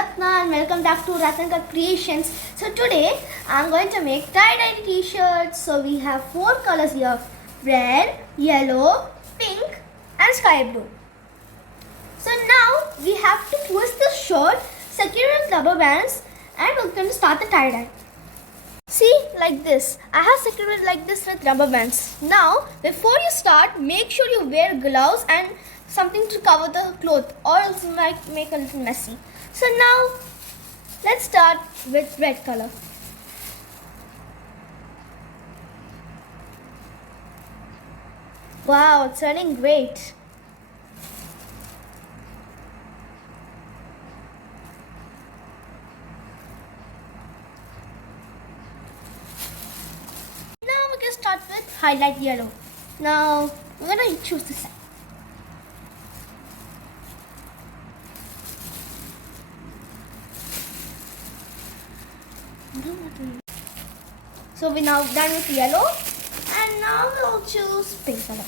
Ratna and welcome back to Rath&Kart Creations. So today I'm going to make tie-dye t-shirts. So we have 4 colors here: red, yellow, pink and sky blue. So now we have to twist the shirt, secure with rubber bands, and we're going to start the tie-dye. See, like this. I have secured it like this with rubber bands. Now, before you start, make sure you wear gloves and something to cover the cloth, or else it might make a little messy. So now, let's start with red color. Wow, it's turning great. Now we can start with highlight yellow. Now, we're going to choose this side. So we're now done with yellow, and now we'll choose pink color.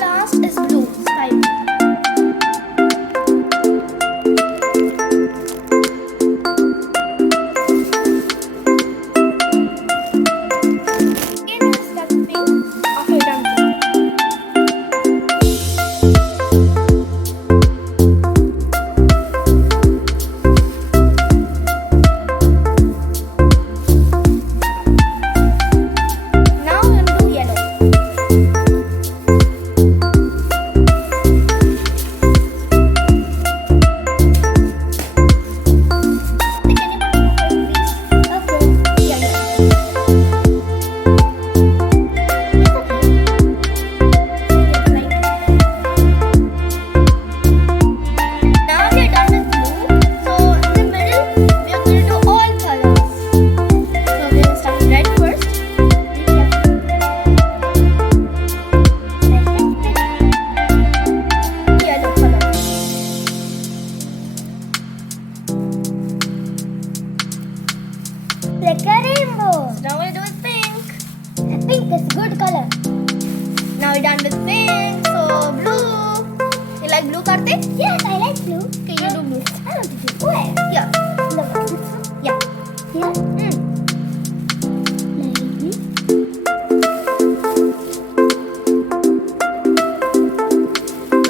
Last is blue, sky blue. Like a rainbow. So now we'll do with pink. Pink is good color. Now we're done with pink. So blue. You like blue, Karthik? Yes, I like blue. Okay, you do blue. I want to do. Where? Here. Look, this one? Yeah. Here?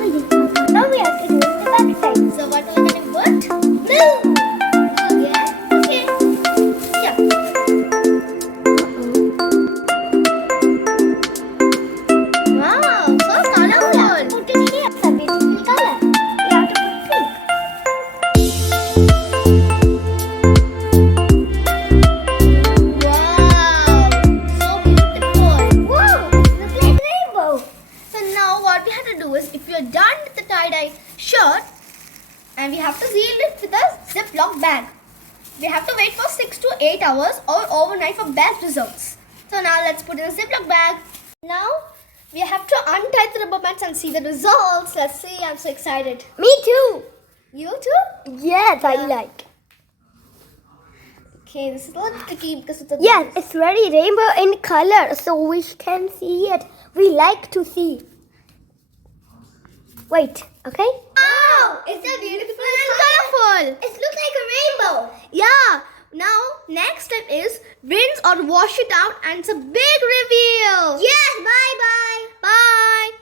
Like this. Now we have to do the back side. So what we're going to put? Blue. If you're done with the tie-dye shirt, and we have to seal it with a Ziplock bag. We have to wait for 6 to 8 hours or overnight for best results. So now let's put in a Ziplock bag. Now we have to untie the rubber bands and see the results. Let's see, I'm so excited. Me too. You too? Yes, I like. Okay, this is a little tricky because of the... Yes, it's very rainbow in color, so we can see it. We like to see. Wait, okay? Oh, it's a beautiful and colorful. It looks like a rainbow. Yeah. Now, next step is rinse or wash it out, and it's a big reveal. Yes, bye-bye. Bye.